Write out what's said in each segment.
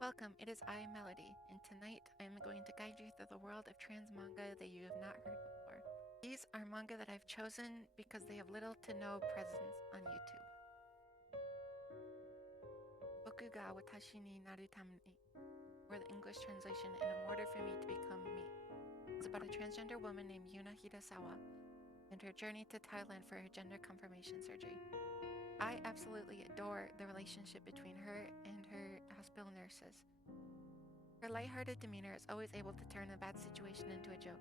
Welcome, it is I, Melody, and tonight I am going to guide you through the world of trans manga that you have not heard before. These are manga that I've chosen because they have little to no presence on YouTube. Boku ga watashi ni naru tame ni, or the English translation, in order for me to become me. It's about a transgender woman named Yuna Hirasawa and her journey to Thailand for her gender confirmation surgery. I absolutely adore the relationship between her and her hospital nurses. Her lighthearted demeanor is always able to turn a bad situation into a joke.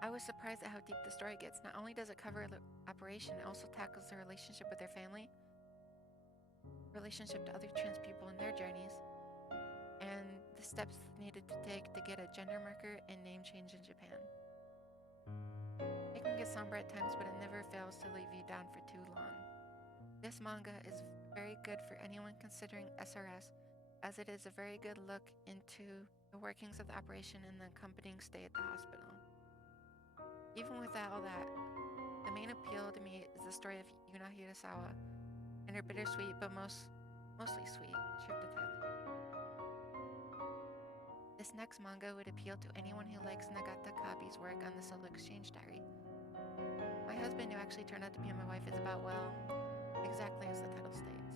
I was surprised at how deep the story gets. Not only does it cover the operation, it also tackles the relationship with their family, relationship to other trans people in their journeys, and the steps needed to take to get a gender marker and name change in Japan. It can get somber at times, but it never fails to leave you down for too long. This manga is very good for anyone considering SRS, as it is a very good look into the workings of the operation and the accompanying stay at the hospital. Even without all that, the main appeal to me is the story of Yuna Hirasawa and her bittersweet but mostly sweet trip to Thailand. This next manga would appeal to anyone who likes Nagata Kabi's work on the Soul Exchange Diary. My husband, who actually turned out to be my wife, is about, well, exactly as the title states.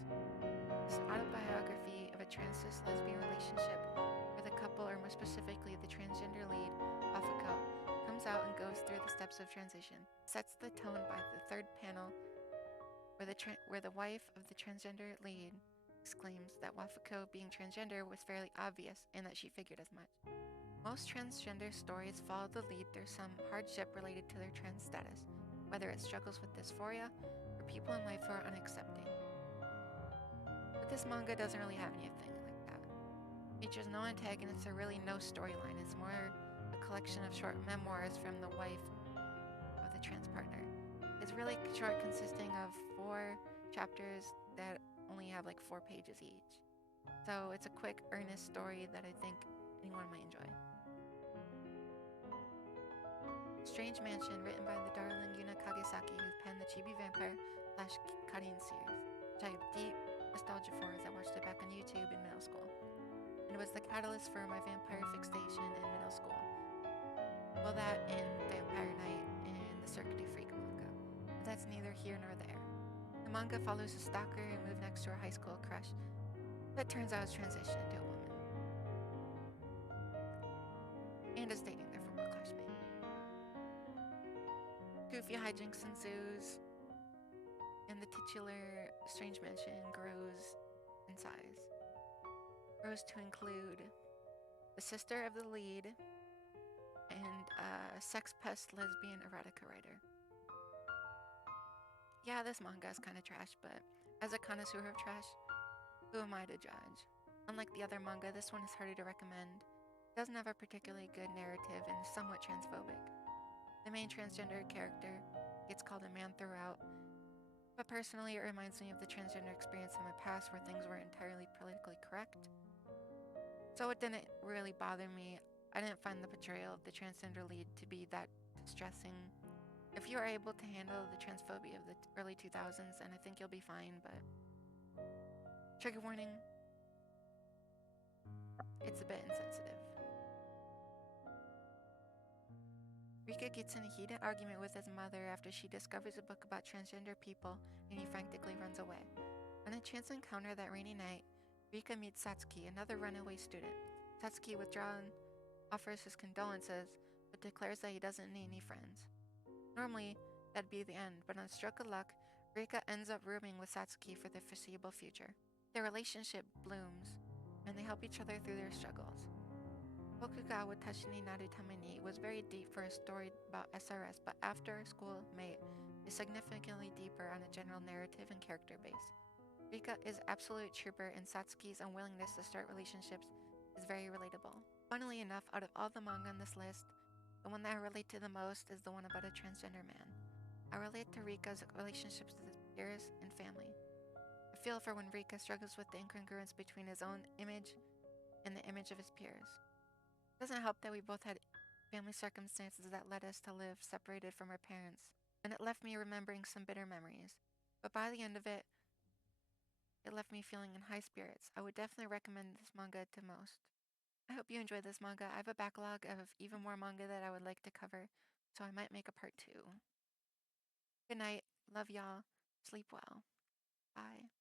This autobiography of a trans-cis lesbian relationship where the couple, or more specifically the transgender lead, Wafako, comes out and goes through the steps of transition. Sets the tone by the third panel where the wife of the transgender lead exclaims that Wafako being transgender was fairly obvious and that she figured as much. Most transgender stories follow the lead through some hardship related to their trans status, whether it's struggles with dysphoria or people in life who are unaccepting. But this manga doesn't really have anything like that. It features no antagonists or really no storyline. It's more a collection of short memoirs from the wife of the trans partner. It's really short, consisting of 4 chapters that only have like 4 pages each. So it's a quick, earnest story that I think anyone might enjoy. Strange Mansion, written by the darling Yuna Kagesaki, who penned the Chibi Vampire / Karin series, which I have deep nostalgia for as I watched it back on YouTube in middle school. And it was the catalyst for my vampire fixation in middle school. Well, that and Vampire Night and the Cirque du Freak manga. But that's neither here nor there. The manga follows a stalker who moved next to her high school crush that turns out has transitioned into a woman. And is dating their former classmate. Goofy hijinks ensues, and the titular Strange Mansion grows in size. Grows to include the sister of the lead and a sex pest lesbian erotica writer. Yeah, this manga is kind of trash, but as a connoisseur of trash, who am I to judge? Unlike the other manga, this one is harder to recommend. It doesn't have a particularly good narrative and is somewhat transphobic. The main transgender character gets called a man throughout, but personally it reminds me of the transgender experience in my past where things were entirely politically correct. So it didn't really bother me. I didn't find the portrayal of the transgender lead to be that distressing. If you are able to handle the transphobia of the early 2000s, then I think you'll be fine, but trigger warning, it's a bit insensitive. Rika gets in a heated argument with his mother after she discovers a book about transgender people and he frantically runs away. On a chance encounter that rainy night, Rika meets Satsuki, another runaway student. Satsuki, withdrawn, offers his condolences, but declares that he doesn't need any friends. Normally, that'd be the end, but on a stroke of luck, Rika ends up rooming with Satsuki for the foreseeable future. Their relationship blooms, and they help each other through their struggles. Bokuga watashi ni naru tame ni was very deep for a story about SRS, but After School Mate is significantly deeper on a general narrative and character base. Rika is absolute trooper, and Satsuki's unwillingness to start relationships is very relatable. Funnily enough, out of all the manga on this list, the one that I relate to the most is the one about a transgender man. I relate to Rika's relationships with his peers and family. I feel for when Rika struggles with the incongruence between his own image and the image of his peers. It doesn't help that we both had family circumstances that led us to live separated from our parents, and it left me remembering some bitter memories. But by the end of it It left me feeling in high spirits. I would definitely recommend this manga to most. I hope you enjoyed this manga. I have a backlog of even more manga that I would like to cover, so I might make a part 2. Good night. Love y'all. Sleep well. Bye.